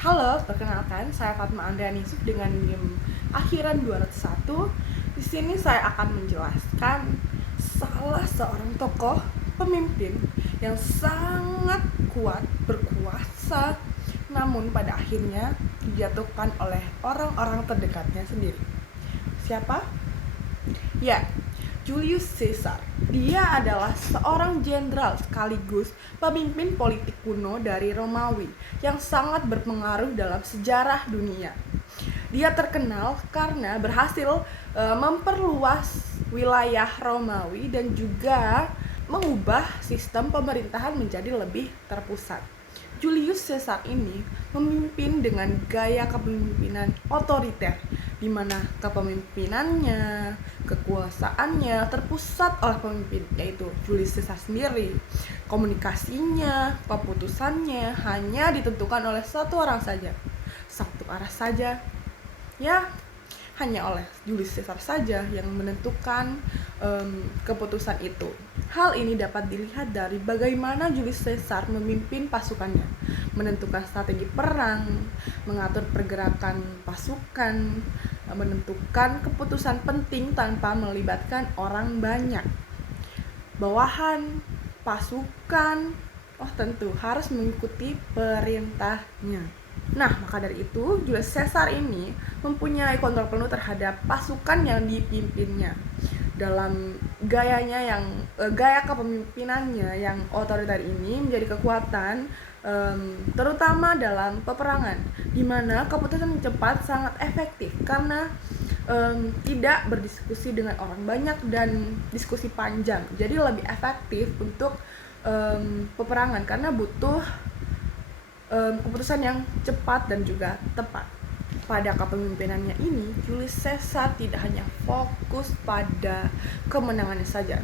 Halo, perkenalkan saya Fatma Andriani Yusuf dengan NIM akhiran 201. Di sini saya akan menjelaskan salah seorang tokoh pemimpin yang sangat kuat, berkuasa, namun pada akhirnya dijatuhkan oleh orang-orang terdekatnya sendiri. Siapa? Ya, Julius Caesar. Dia adalah seorang jenderal sekaligus pemimpin politik kuno dari Romawi yang sangat berpengaruh dalam sejarah dunia. Dia terkenal karena berhasil memperluas wilayah Romawi dan juga mengubah sistem pemerintahan menjadi lebih terpusat. Julius Caesar ini memimpin dengan gaya kepemimpinan otoriter, di mana kepemimpinannya, kekuasaannya terpusat oleh pemimpin, yaitu Julius Caesar sendiri. Komunikasinya, keputusannya hanya ditentukan oleh satu orang saja, satu arah saja. Ya, hanya oleh Julius Caesar saja yang menentukan keputusan itu. Hal ini dapat dilihat dari bagaimana Julius Caesar memimpin pasukannya, menentukan strategi perang, mengatur pergerakan pasukan, menentukan keputusan penting tanpa melibatkan orang banyak. Bawahan pasukan, tentu harus mengikuti perintahnya. Nah, maka dari itu, Julius Caesar ini mempunyai kontrol penuh terhadap pasukan yang dipimpinnya. Dalam gaya kepemimpinannya yang otoriter ini menjadi kekuatan, terutama dalam peperangan, di mana keputusan cepat sangat efektif karena tidak berdiskusi dengan orang banyak dan diskusi panjang. Jadi lebih efektif untuk peperangan karena butuh keputusan yang cepat dan juga tepat. Pada kepemimpinannya ini, Julius Caesar tidak hanya fokus pada kemenangannya saja,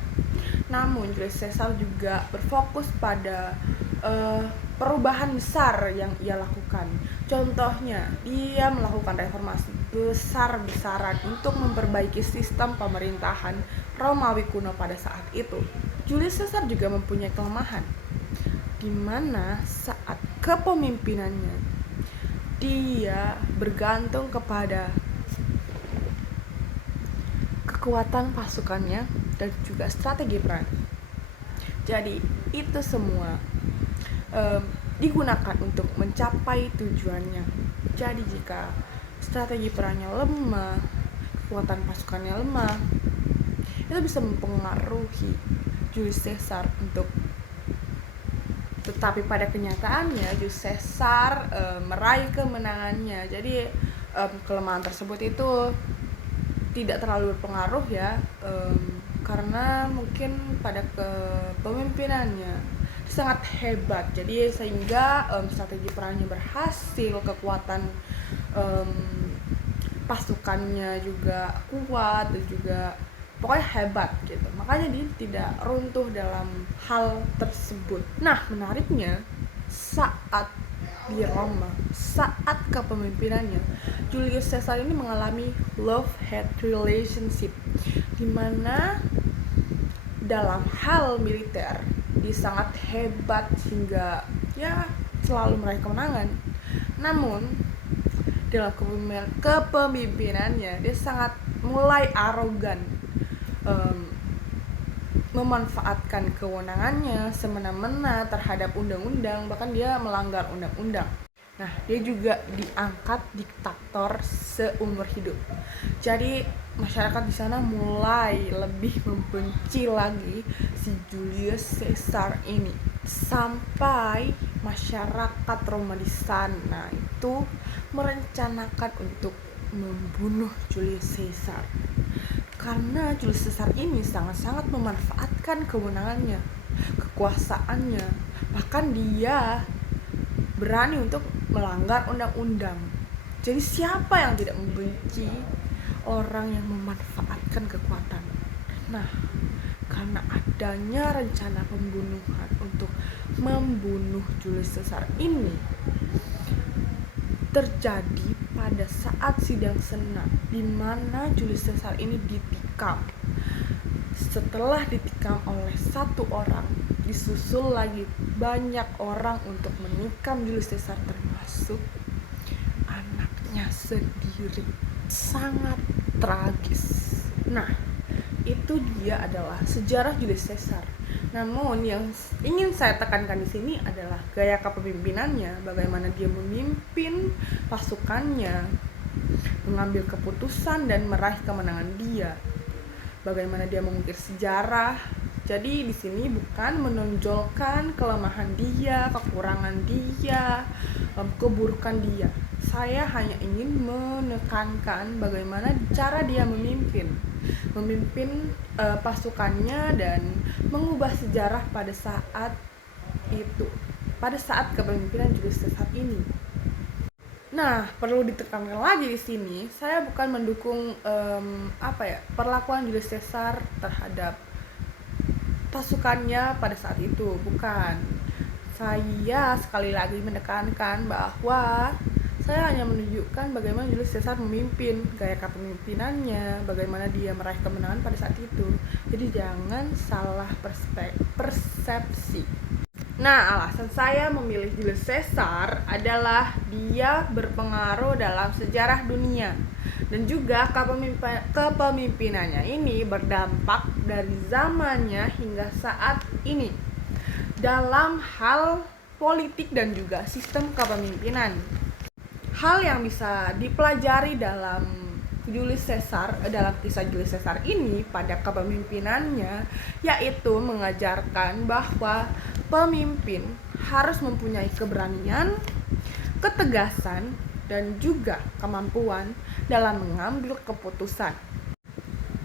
namun Julius Caesar juga berfokus pada perubahan besar yang ia lakukan. Contohnya, dia melakukan reformasi besar-besaran untuk memperbaiki sistem pemerintahan Romawi kuno pada saat itu. Julius Caesar juga mempunyai kelemahan, di mana saat kepemimpinannya dia bergantung kepada kekuatan pasukannya dan juga strategi perang. Jadi itu semua digunakan untuk mencapai tujuannya. Jadi jika strategi perangnya lemah, kekuatan pasukannya lemah, itu bisa mempengaruhi Julius Caesar tetapi pada kenyataannya Julius Caesar meraih kemenangannya. Jadi kelemahan tersebut itu tidak terlalu berpengaruh ya, karena mungkin pada kepemimpinannya sangat hebat. Jadi sehingga strategi perangnya berhasil, kekuatan pasukannya juga kuat dan juga pokoknya hebat gitu. Makanya dia tidak runtuh dalam hal tersebut. Nah, menariknya saat di Roma, saat kepemimpinannya, Julius Caesar ini mengalami love-hate relationship, di mana dalam hal militer dia sangat hebat hingga ya selalu meraih kemenangan. Namun dalam kepemimpinannya dia sangat mulai arogan, memanfaatkan kewenangannya semena-mena terhadap undang-undang, bahkan dia melanggar undang-undang. Nah, dia juga diangkat diktator seumur hidup. Jadi masyarakat di sana mulai lebih membenci lagi si Julius Caesar ini, sampai masyarakat Roma di sana itu merencanakan untuk membunuh Julius Caesar. Karena Julius Caesar ini sangat-sangat memanfaatkan kewenangannya, kekuasaannya, bahkan dia berani untuk melanggar undang-undang. Jadi siapa yang tidak membenci orang yang memanfaatkan kekuatan? Nah, karena adanya rencana pembunuhan untuk membunuh Julius Caesar ini terjadi pada saat sidang Senat, di mana Julius Caesar ini ditikam. Setelah ditikam oleh satu orang, disusul lagi banyak orang untuk menikam Julius Caesar, termasuk dirinya sendiri. Sangat tragis. Nah, itu dia adalah sejarah Julius Caesar. Namun yang ingin saya tekankan di sini adalah gaya kepemimpinannya, bagaimana dia memimpin pasukannya, mengambil keputusan dan meraih kemenangan dia. Bagaimana dia mengukir sejarah. Jadi di sini bukan menonjolkan kelemahan dia, kekurangan dia, keburukan dia. Saya hanya ingin menekankan bagaimana cara dia memimpin pasukannya dan mengubah sejarah pada saat itu, pada saat kepemimpinan Julius Caesar ini. Nah, perlu ditekankan lagi di sini, saya bukan mendukung perlakuan Julius Caesar terhadap pasukannya pada saat itu, bukan. Saya sekali lagi menekankan bahwa saya hanya menunjukkan bagaimana Julius Caesar memimpin, gaya kepemimpinannya, bagaimana dia meraih kemenangan pada saat itu. Jadi jangan salah persepsi. Nah, alasan saya memilih Julius Caesar adalah dia berpengaruh dalam sejarah dunia dan juga kepemimpinannya ini berdampak dari zamannya hingga saat ini dalam hal politik dan juga sistem kepemimpinan. Hal yang bisa dipelajari dalam dalam kisah Julius Caesar ini pada kepemimpinannya, yaitu mengajarkan bahwa pemimpin harus mempunyai keberanian, ketegasan, dan juga kemampuan dalam mengambil keputusan.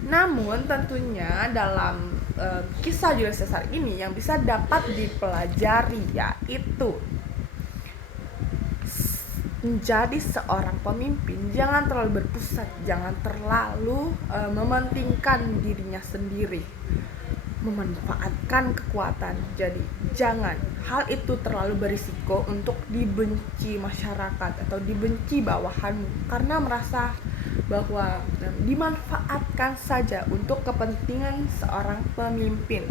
Namun tentunya dalam kisah Julius Caesar ini yang bisa dapat dipelajari yaitu menjadi seorang pemimpin jangan terlalu berpusat, jangan terlalu mementingkan dirinya sendiri, memanfaatkan kekuatan. Jadi jangan hal itu terlalu berisiko untuk dibenci masyarakat atau dibenci bawahanmu karena merasa bahwa dimanfaatkan saja untuk kepentingan seorang pemimpin.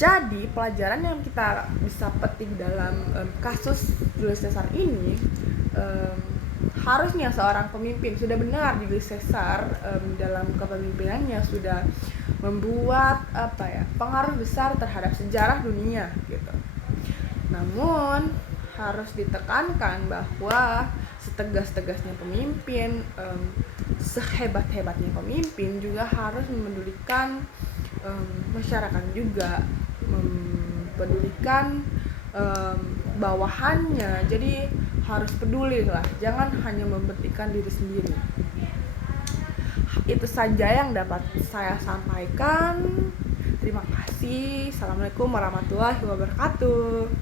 Jadi pelajaran yang kita bisa petik dalam kasus Julius Caesar ini, harusnya seorang pemimpin sudah benar Julius Caesar dalam kepemimpinannya sudah membuat pengaruh besar terhadap sejarah dunia gitu. Namun harus ditekankan bahwa setegas-tegasnya pemimpin, sehebat-hebatnya pemimpin juga harus memedulikan masyarakat juga, mempedulikan bawahannya. Jadi harus peduli lah, jangan hanya mementingkan diri sendiri. Itu saja yang dapat saya sampaikan. Terima kasih. Assalamualaikum warahmatullahi wabarakatuh.